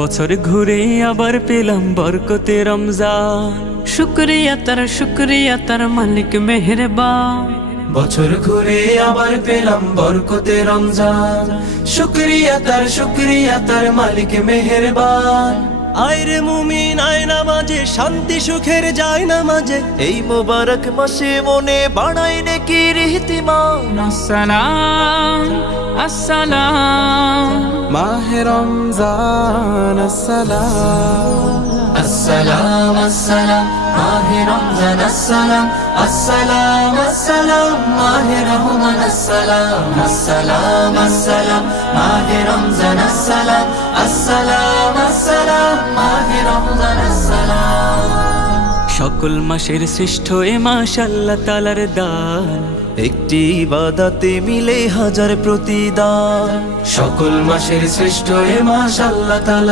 বছর ঘুরে আবার পেলাম বরকতে রমজান। শুক্রিয়া তার মালিক মেহেরবান। বছর ঘুরে আবার পেলাম বরকতে রমজান। শুক্রিয়া তার মালিক মেহেরবান। আইরে মুমিন আয় নামাজে, শান্তি সুখের যায় নামাজে, এই মোবারক মাসে মনে বাড়াই নেকির ইহতিমাম। আসসালাম আসসালাম মাহে রমজান আসসালাম। আসসালাম আসসালাম মাহে রমজান আসসালাম। আসসালাম আসসালাম মাহে রহমান আসসালাম। আসসালাম আসসালাম মাহে রমজান আসসালাম। আসসালাম আসসালাম মাহে রমজান আসসালাম। সকল মাসের শ্রেষ্ঠ এ মাস আল্লাহ তাআলার দান, একটি ইবাদতে মিলে হাজার প্রতিদান। সকল মাসের শ্রেষ্ঠ এ মাস আল্লাহ তাআলার